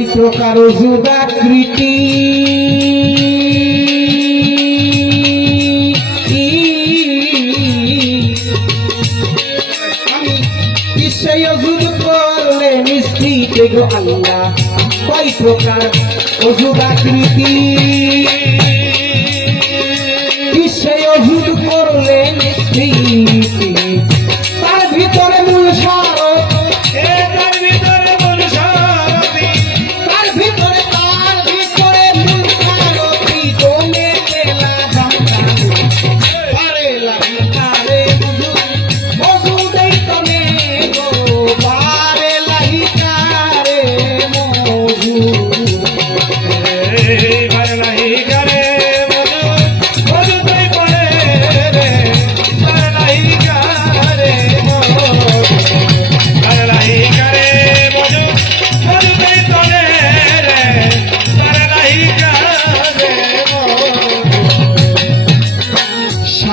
কয় প্রকার যুদাকৃতি আমি সেই অজুদ করলে নিশ্চিত গো আল্লাহ কয় প্রকার যুদাকৃতি সেই অজুদ করলে নিশ্চিত তার ভিতরে মূল সারথ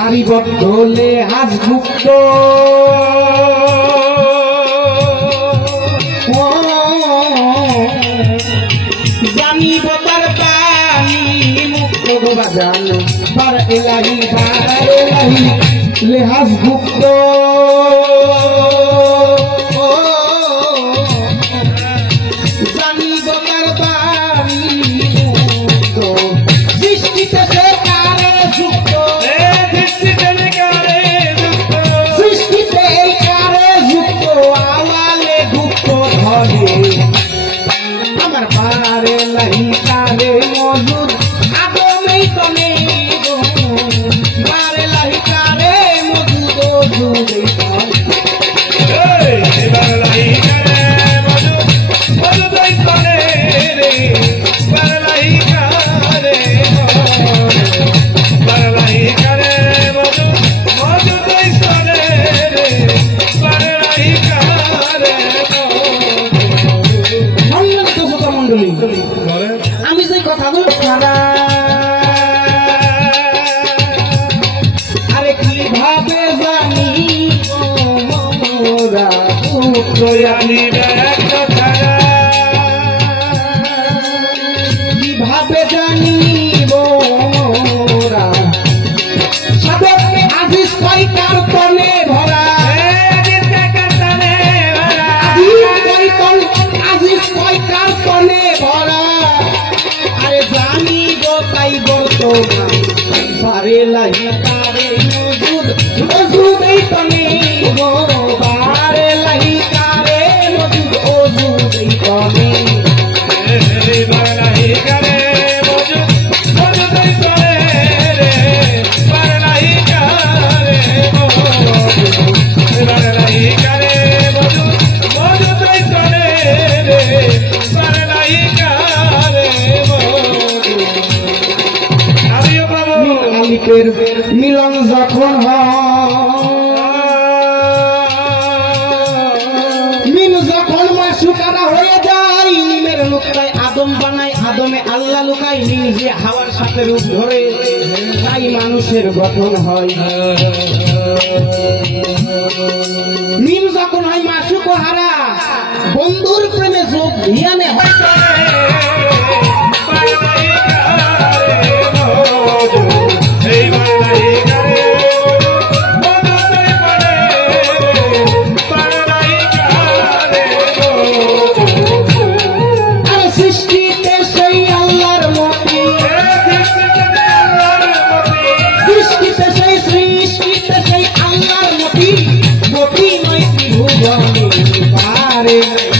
সারিবদ্ধলে হাজমুক্ত জানিব তার পানি মুক্ত বাজান বার এলাহি লেহাজ মুক্ত জানিব তার পানি মুক্ত সৃষ্টিতে সে কারে যুক্ত আমার পারে নাই কারে মজুদ আগমেই তনে পারে নাই কারে মজুদ ওজুদেই আমি যে কথাগুলো সারা আরে কিভাবে জানি মোরা কিভাবে জানিব মোরা সাধক আজিজ কয়টার তলে ভরা আজিজ কয়টার তলে ভরা আরে জানিব তাই বর্তমান পারে লাগি তারে মজুদ ওজুদেই তনে পারে লাগি তারে মজুদ ওজুদেই তনে মিলন যখন মিন যখন মাসুকারা হয়ে যায় মিমের লুকায় আদম বানায় আদমে আল্লাহ লুকায় নিজে হাওয়ার সাথে রূপ ধরে তাই মানুষের গঠন হয় মিম যখন হয় মাসুক হারা বন্ধুর প্রেমে যোগ ধিয়ানে হয় পারে